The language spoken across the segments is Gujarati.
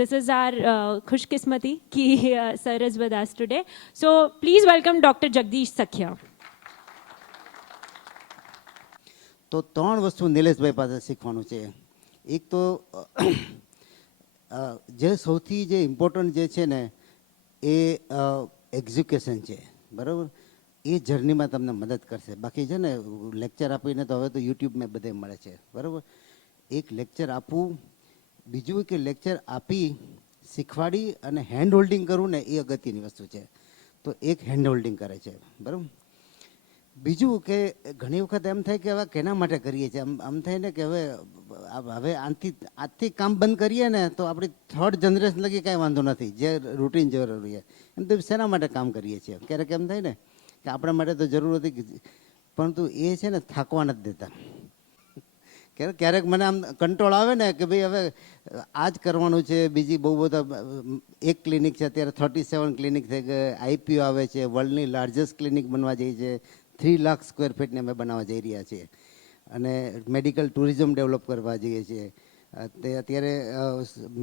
This is our खुशकिस्मती कि sir is with us today. So please welcome Dr. Jagdish Sakhya. તો ત્રણ વસ્તુ નિલેશભાઈ પાસે શીખવાનું છે. એક તો જે સૌથી જે ઇમ્પોર્ટન્ટ જે છે ને એ એક્ઝ્યુકેશન છે, બરાબર. એ જર્નીમાં તમને મદદ કરશે. બાકી છે ને લેક્ચર આપીને તો હવે તો યુટ્યુબમાં બધે મળે છે, બરાબર. એક લેક્ચર આપવું, બીજું કે લેક્ચર આપી શીખવાડી અને હેન્ડ હોલ્ડિંગ કરવું ને એ અગત્યની વસ્તુ છે. તો એક હેન્ડ હોલ્ડિંગ કરે છે, બરાબર. બીજું કે ઘણી વખત એમ થાય કે હવે કેના માટે કરીએ છીએ, આમ થાય ને કે હવે આજથી કામ બંધ કરીએ ને તો આપણી થર્ડ જનરેશન લગી કાંઈ વાંધો નથી, જે રૂટીન જરૂરી છે. એમ તો શેના માટે કામ કરીએ છીએ? ક્યારેક એમ થાય ને કે આપણા માટે તો જરૂર હતી, પરંતુ એ છે ને થાકવા નથી દેતા. ક્યારેક મને આમ કંટ્રોલ આવે ને કે ભાઈ હવે આ જ કરવાનું છે. બીજી બહુ બધા એક ક્લિનિક છે, અત્યારે 37 ક્લિનિક થઈ ગઈ. આઈપીઓ આવે છે, વર્લ્ડની લાર્જેસ્ટ ક્લિનિક બનવા જઈ છે. 3 લાખ સ્ક્વેર ફીટને અમે બનાવવા જઈ રહ્યા છીએ અને મેડિકલ ટુરિઝમ ડેવલપ કરવા જઈએ છીએ. તે અત્યારે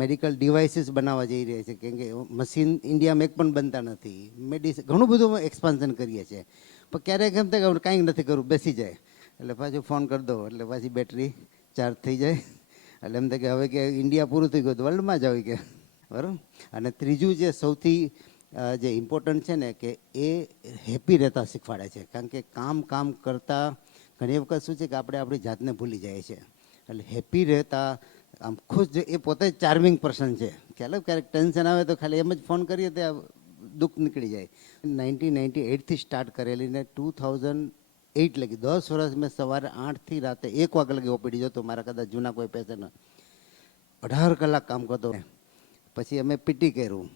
મેડિકલ ડિવાઇસીસ બનાવવા જઈ રહ્યા છે, કેમ કે મશીન ઇન્ડિયામાં એક પણ બનતા નથી. ઘણું બધું એક્સપાન્શન કરીએ છીએ. પણ ક્યારેક એમ થાય કે કાંઈ નથી કરવું, બેસી જાય એટલે પાછું ફોન કરી દો એટલે પાછી બેટરી ચાર્જ થઈ જાય. એટલે એમ થાય કે હવે કે ઇન્ડિયા પૂરું થઈ ગયું તો વર્લ્ડમાં જ આવી કે, બરાબર. અને ત્રીજું જે સૌથી જે ઇમ્પોર્ટન્ટ છે ને કે એ હેપી રહેતા શીખવાડે છે. કારણ કે કામ કરતાં ઘણી વખત શું છે કે આપણે આપણી જાતને ભૂલી જાય છે. એટલે હેપી રહેતા આમ ખુશ, એ પોતે જ ચાર્મિંગ પર્સન છે. ક્યારેક ટેન્શન આવે તો ખાલી એમ જ ફોન કરીએ તો દુઃખ નીકળી જાય. 1998થી સ્ટાર્ટ કરેલી ને 2008 લગી 10 વર્ષ મેં સવારે 8થી રાતે 1 વાગ્યા લગી ઓપીડી જતો. મારા કદાચ જૂના કોઈ પેશન્ટ 18 કલાક કામ કરતો. પછી અમે પીટી કર્યું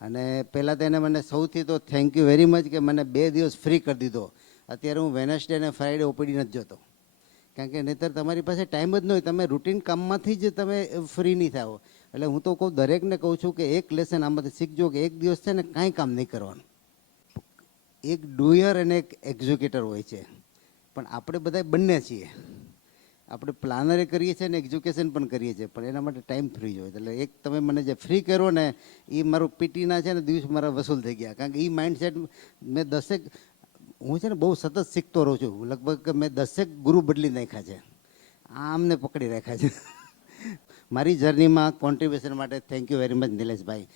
અને પહેલાં તો એને મને સૌથી તો થેન્ક યુ વેરી મચ કે મને 2 દિવસ ફ્રી કરી દીધો. અત્યારે હું વેનસડે અને ફ્રાઈડે ઓપીડી નથી જોતો, કારણ કે નહીંતર તમારી પાસે ટાઈમ જ ન હોય. તમે રૂટીન કામમાંથી જ તમે ફ્રી નહીં થાઓ. એટલે હું તો દરેકને કહું છું કે એક લેસન આમાંથી શીખજો કે એક દિવસ છે ને કાંઈ કામ નહીં કરવાનું. એક ડુયર અને એક એક્ઝિક્યુટર હોય છે, પણ આપણે બધા બંને છીએ. આપણે પ્લાનરે કરીએ છીએ ને એજ્યુકેશન પણ કરીએ છીએ, પણ એના માટે ટાઈમ ફ્રી જોઈએ. એટલે એક તમે મને જે ફ્રી કર્યો ને એ મારું પીટીના છે ને દિવસ મારા વસૂલ થઈ ગયા. કારણ કે એ માઇન્ડસેટ મેં હું છે ને બહુ સતત શીખતો રહું છું. લગભગ મેં 10 ગુરુ બદલી નાખ્યા છે, આમને પકડી રાખ્યા છે. મારી જર્નીમાં કોન્ટ્રીબ્યુશન માટે thank you very much Nileshbhai.